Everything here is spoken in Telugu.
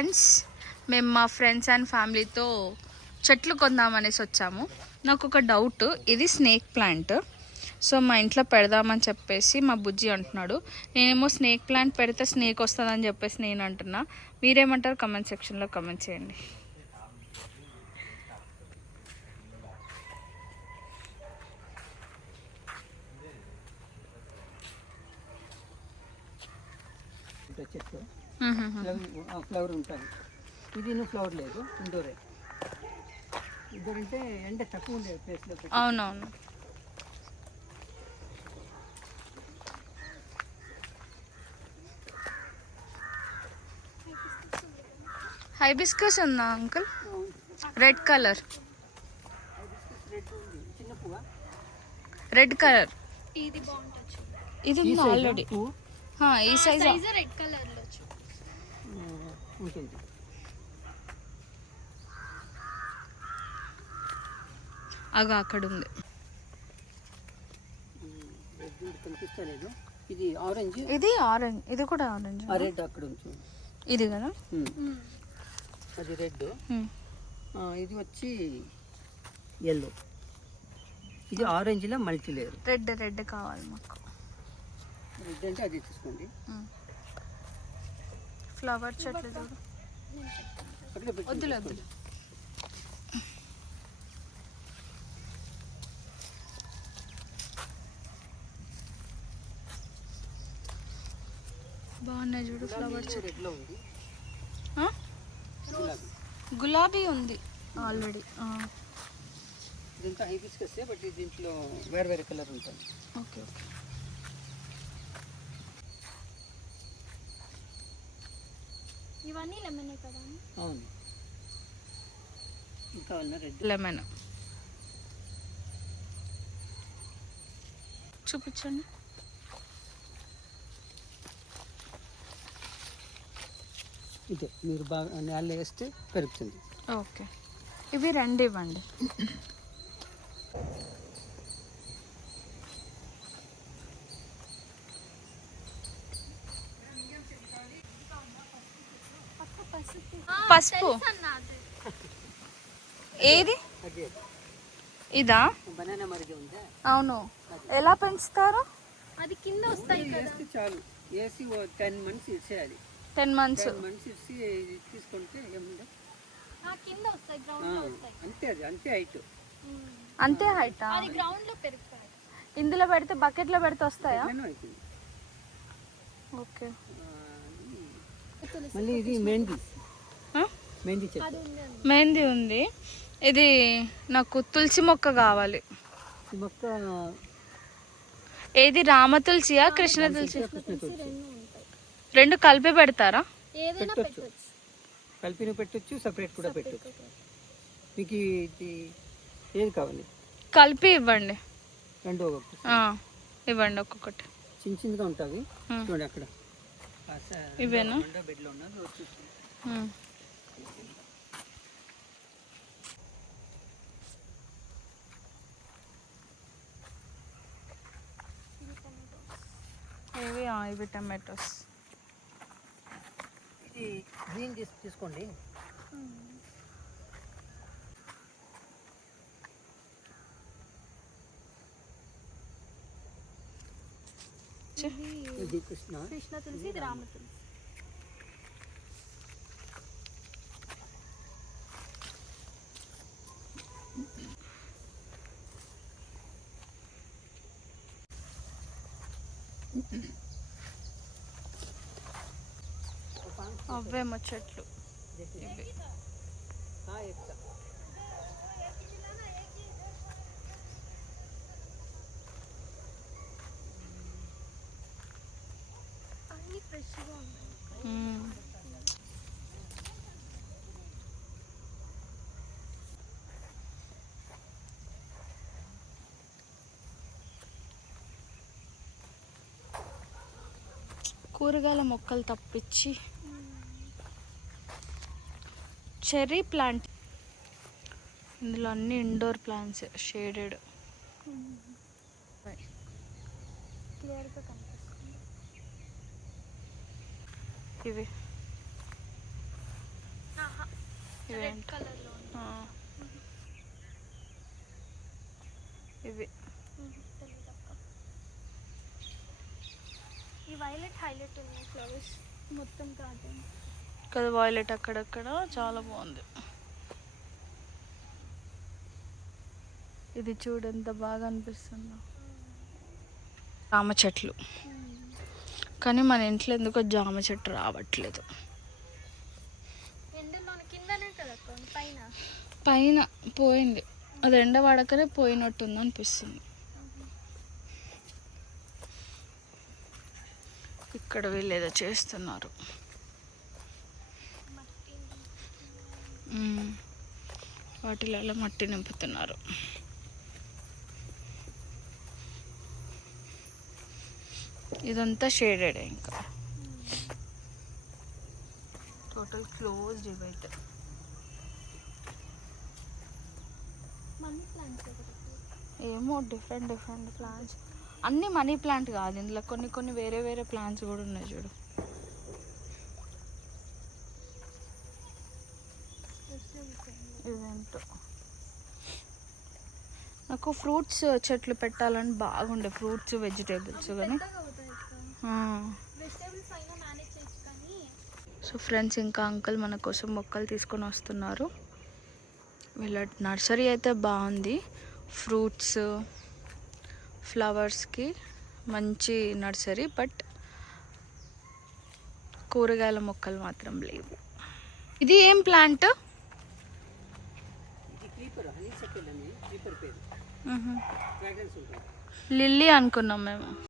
ఫ్రెండ్స్, మేము మా ఫ్రెండ్స్ అండ్ ఫ్యామిలీతో చెట్లు కొందామనేసి వచ్చాము. నాకు ఒక డౌట్, ఇది స్నేక్ ప్లాంట్. సో మా ఇంట్లో పెడదామని చెప్పేసి మా బుజ్జి అంటున్నాడు. నేనేమో స్నేక్ ప్లాంట్ పెడితే స్నేక్ వస్తుందని చెప్పేసి నేను అంటున్నా. మీరేమంటారు? కమెంట్ సెక్షన్లో కమెంట్ చేయండి. చెట్టు ఫ్లవర్ ఉంటుంది. ఇది ఫ్లవర్ లేదు, ఇండోరే. ఇండోర్ అంటే ఎండ తక్కువ ఉండే ప్లేస్లో. అవునవును. హైబిస్కస్ ఉందా అంకుల్? Red colour. చిన్న పువ్వా? Red colour. ఇది బాగుంటుంది. ఇది ఉంది ఆల్రెడీ. ఈ సైజ్ రెడ్ కలర్ లో ఉంటుంది. అగా అక్కడ ఉంది. కనిపిస్తలేదు. ఇది ఆరెంజ్. ఇది ఆరెంజ్. ఇది కూడా ఆరెంజ్. రెడ్ అక్కడ ఉంది. ఇది కదా, అది రెడ్. ఇది వచ్చి ఎల్లో. ఇది ఆరెంజ్లో మల్టీ లేయర్. రెడ్ కావాలి మాకు. రెడ్ అంటే అది తీసుకోండి. ఫ్లవర్ చెట్లు చూడు. వద్దులే వద్దులే. బాగున్నాయి చూడు ఫ్లవర్ చెట్లు. గులాబీ ఉంది ఆల్రెడీ. దీంట్లో హైబిస్కస్, బట్ దీంట్లో వేరే వేరే కలర్ ఉంటుంది. Okay okay. ఇవన్నీ లెమనే కదా? అవును. ఇంకా రెడ్ లెమన్ చూపించండి. ఇదే మీరు బాగా నేల వేస్తే పెరుగుతుంది. ఓకే, ఇవి రెండు ఇవ్వండి. పసుపు ఏది? ఇదా? బనానా మరిగే ఉందా? అవును. ఎలా పెంచుతారు? అది కింద వస్తాయి కదా. చాలు వేసి 10 months ఇచ్చేయాలి. 10 months ఇచ్చి తీసుకుంటే ఏముంది, కింద వస్తాయి, గ్రౌండ్ లో వస్తాయి. అంతే. అది అంతే హైట్. అంతే హైట్. అది గ్రౌండ్ లో పెరుగుతాయి. ఇందులో పెడితే బకెట్ లో పెడితే వస్తాయా? ఓకే. మళ్ళీ ఇది మెహందీ. మెహందీ చెట్టు. మెహందీ ఉంది. ఇది నాకు తులసి మొక్క కావాలి. మొక్క ఏది? రామ తులసియా కృష్ణ తులసి? రెండు కలిపి పెడతారా? పెట్టచ్చు, కలిపిన పెట్టచ్చు, సపరేట్ కూడా పెట్టచ్చు. మీకు ఇది ఏది కావాలి? కలిపి ఇవ్వండి. రెండు ఇవ్వండి ఒక్కొక్కటి. చిన్న చిన్నగా ఉంటుంది చూడండి అక్కడ. ఇవేనా? బెడ్లో ఉన్నది. ఇవి టమాటోస్. ఇది గ్రీన్ తీసుకోండి. ఇది కృష్ణ తులసి, ఇది రామ తులసి. అవేమో చెట్లు. అన్ని ఫ్రెష్గా ఉన్నాయి. కూరగాయల మొక్కలు తప్పించి చెర్రీ ప్లాంట్. ఇందులో అన్ని ఇండోర్ ప్లాంట్స్, షేడెడ్. క్లియర్గా కనిపిస్తుంది. ఇవి ఇవేంటి కలర్లో ఉంది. ఆ. ఇవి తెలీదక్క. ఈ వైలెట్ హైలైట్ ఉన్నాయి ఫ్లవర్స్ మొత్తం గార్డెన్. కదా వాయిలెట్ అక్కడక్కడ చాలా బాగుంది. ఇది చూడు ఎంత బాగా అనిపిస్తుందో. జామ చెట్లు, కానీ మన ఇంట్లో ఎందుకో జామ చెట్టు రావట్లేదు. ఎండలో కిందనే కదా అక్క పైన. పైన పోయింది, అది ఎండ పడకనే పోయినట్టుంది అనిపిస్తుంది. ఇక్కడ వీళ్ళు ఏదో చేస్తున్నారు. మట్టి వాటిలలో మట్టి నింపుతున్నారు. ఇదంతా షేడెడ్ ఇంకా టోటల్ క్లోజ్డ్ ఇవైతే. మనీ ప్లాంట్స్ ఒకటి. ఏమో డిఫరెంట్ ప్లాంట్స్, అన్నీ మనీ ప్లాంట్ కాదు, ఇందులో కొన్ని వేరే వేరే ప్లాంట్స్ కూడా ఉన్నాయి చూడు. ఇదేంటో నాకు ఫ్రూట్స్ చెట్లు పెట్టాలని బాగుండే, ఫ్రూట్స్ వెజిటేబుల్స్ కానీ. వెజిటేబుల్స్ అయినా మేనేజ్ చేయొచ్చు కానీ. సో ఫ్రెండ్స్, ఇంకా అంకుల్ మన కోసం మొక్కలు తీసుకొని వస్తున్నారు. వీళ్ళ నర్సరీ అయితే బాగుంది, ఫ్రూట్స్ ఫ్లవర్స్కి మంచి నర్సరీ, బట్ కూరగాయల మొక్కలు మాత్రం లేవు. ఇది ఏం ప్లాంట్? ఇది క్రీపర్, హనీ సకిల్ అని క్రీపర్ పేరు. ఫ్రాగ్రెన్స్ ఉంటుంది. లిల్లీ అనుకున్నాం మేము.